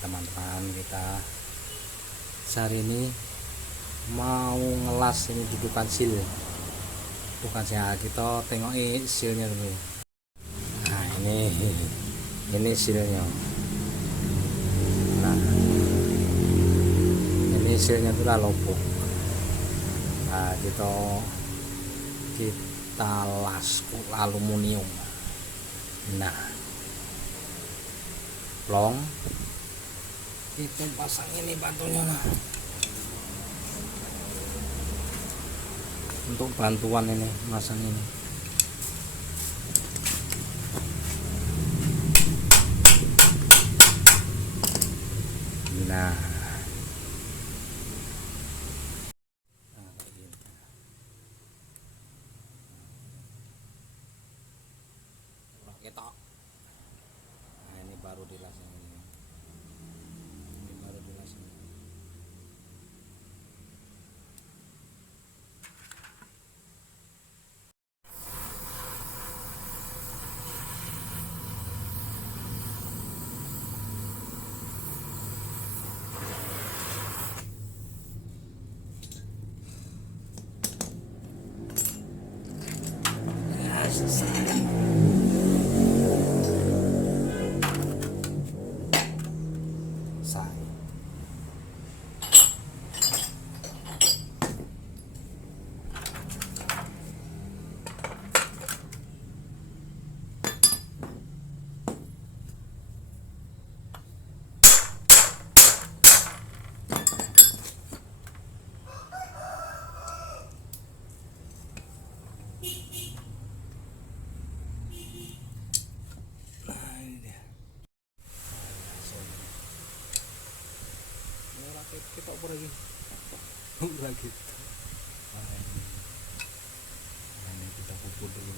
teman-teman, kita hari ini mau ngelas ini dudukan sil, bukan saya, kita tengok silnya dulu. Nah ini silnya. Nah ini silnya tuh lopok. Nah kita las aluminium. Nah long itu pasang ini batunya. Nah untuk bantuan ini masang ini. Nah ketok. Nah ini baru dilas ini baru dilas ini. Ya selesai. Kita apa lagi? Lagi. Nah, ini kita pupuk dulu.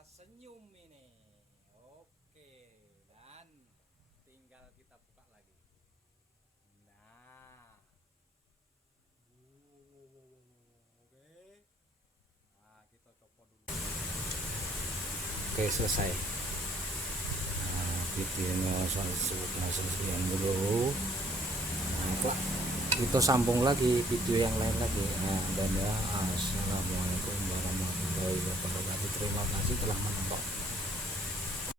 Senyum ini. Oke, dan tinggal kita buka lagi. Nah, Oke, selesai. Videonya selesai dulu. Nah, kita sambung lagi video yang lain lagi. Dan ya, assalamualaikum warahmatullahi wabarakatuh. Terima kasih telah menonton.